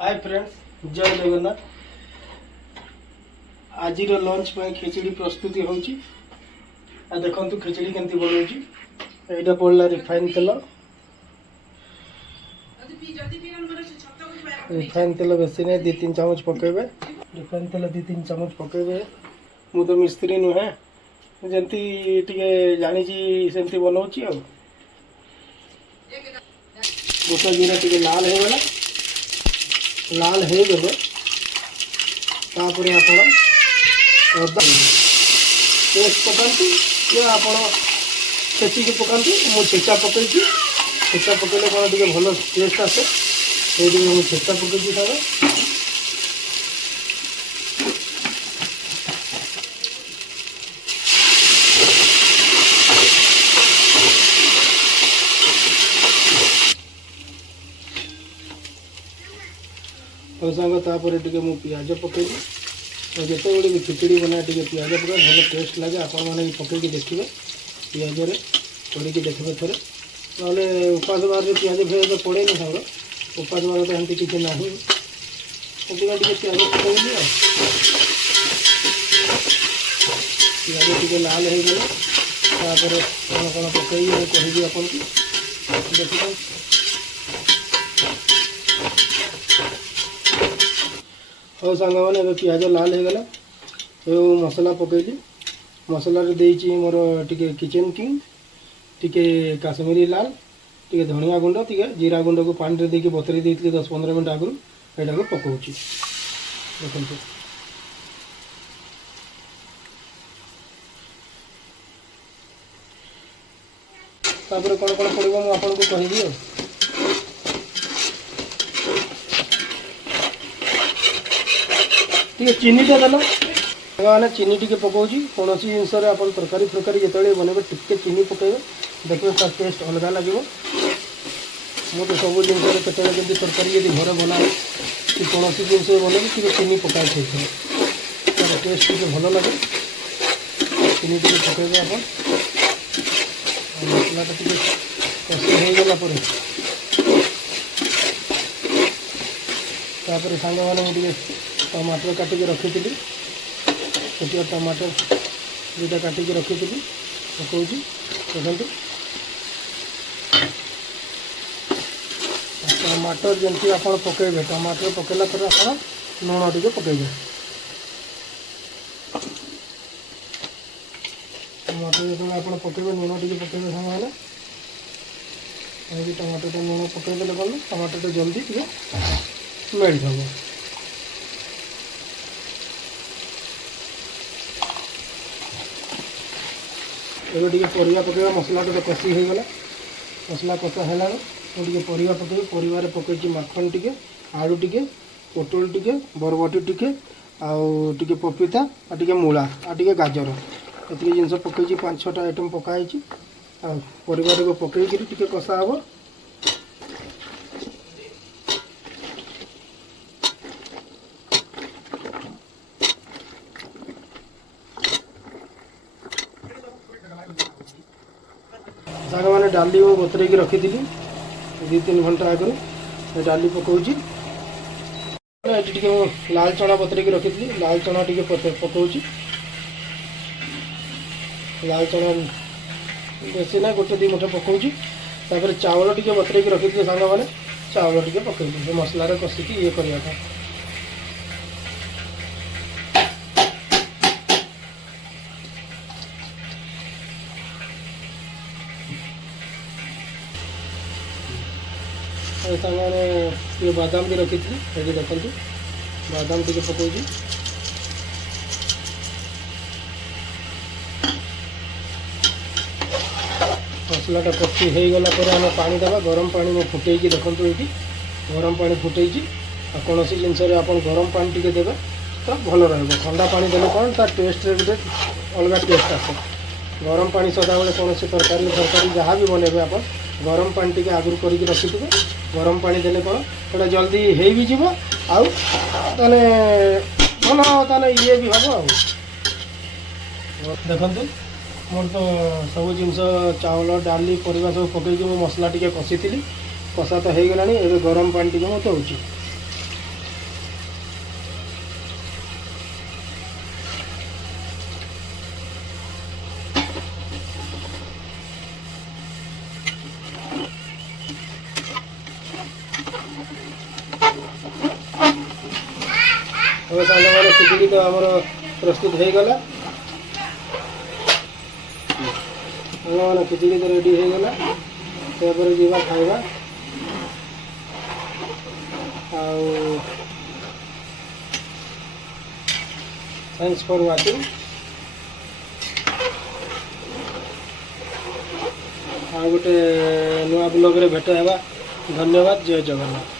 Hi friends, जय जगन्नाथ। आज lunch पर खिचड़ी प्रस्तुति होची। देखु खिचड़ी केमती बनाऊँगी। यहाँ पड़ा रिफाइन तेल। रिफाइन तेल बेसी नहीं, 2-3 चामच पकेबे। रिफाइन तेल 2-3 चामच पकेबे। मु तो मिस्त्री नुहे, जमती टे जानी सेमती बनाऊँगी। गोटा जीरा टे लाल हो गला। लाल हो गले तापर आप अदा पेस्ट पकाती या आप छेचिकी पकाती। मु छेचा पकई, छेचा पकड़े कौन टे भल टेस्ट आसे, ये मुझे छेचा पकई था। और सांग तापर टे मु पियाज पकईली। और जिते बड़े भी खिचड़ी बनाए टे पियाज पकाए भल टेस्ट लगे। आपण मैंने पकईकि देखिए, पियाज पड़ी देखिए थे ना। उपास बार पियाज फियाज तो पड़े ना सांग, उपास बार तो एमती किसी ना टे पियाज पकईली। पियाज टे लाल हो गला तापर कौन कौन पकई कहि आपन की देखिए। और सांग मैंने पियाज लाल हो गला, मसला पकईली। मसला देती मोर टिके किचन किंग, टिके काश्मीरी लाल, टिके धनिया गुंड, टिके जीरा गुंड को पानी देके बतरी देती 10-15 मिनट आगु यहाँ को पकाऊँगी। देखो तापर कौन कौन पड़ो मुझे आपको कहबी। टे चीनी टा देल मैंने चीनी टी पकाऊँगी। कौन जिनस तरकारी फरकारी जो बनइबे टे चीनी पकेबे, देखिए तार टेस्ट अलग लगे। मुझे सब जिनस के तरकारी यदि घर बनाए कि कौन जिनस बनइबे टे चीनी पकाए तार टेस्ट टे भल लगे। चीनी टे पकेबे आप मसलाटा टे कषि हो गला तापर सांग मैंने मुझे टमाटर काटिक रखी थी। छोटिया टमाटर 2टा काटिक रखी थी पकाऊँगी। देखते टमाटर जमी आप पकेबे, टमाटर पकेला पर आप लुण टे पकेबे। टमाटर जो आप पकेबे लुण टे पकेबे सांग मैंने टमाटर लुण पकईदे कौन टमाटर जल्दी टे मेल्ट हम। एबे टे परिया पकेबा। मसला तो कषि हो गला, मसला कषा है मुझे परिया पकेबी। परिवार पकई माखन टे, आलू टे, पोटल टे, बरबटी टे, आउ टे पपीता आ टे मूला आ टे गाजर, ये जिनस पकई 5-6टा आइटम पकाई। परिवार को पकईकि टे कषा हम। सांग मैंने डाली वो बतरईक रखी थी 2-3 घंटा आगु डाली पकाऊँगी। ये लाल चना बतरईक रखी थी, लाल चना टे पकाऊँगी। लाल चना बेसी ना 1-2 मुठा पकाऊँगी। तापर चावल टे बतरईक रखी थी सांग मैंने चावल टे पकईली मसलार कषिकी ये करने। मैंने ये बादाम भी रखी थी, ये देखो बादाम टे पकाऊँगी। मसलाटा कषि हो गला आम पानी देवा। गरम पानी में फुटेकी देखो ये गरम पानी फुटेकी। कौन जिनस आप गरम पानी टे देवे तो भल ठंडा पानी देने कौन तार टेस्ट गोटे अलग टेस्ट आसे। गरम पानी सदाबे कौन तरकारी फरकारी जहाँ भी बनइबे आप गरम पानी टे आगुरी करके रखिथे। गरम पानी देने कौन थोड़ा जल्दी हो भी जीव आने भल ये भी हम आ देखु। मोर तो सब जिनस चावल डाली परिवा सब पकईकि मसला टे कषि कषा तो हो गला। गरम पानी टे मत हो सामने खिचड़ी तो आमर प्रस्तुत हो गला मैंने खिचड़ी तो रेडी हो गला जीवा खाइबा थैंक्स फॉर वाचिंग गोटे नुआ ब्लॉग रे भेट हेबा धन्यवाद जय जगन्नाथ।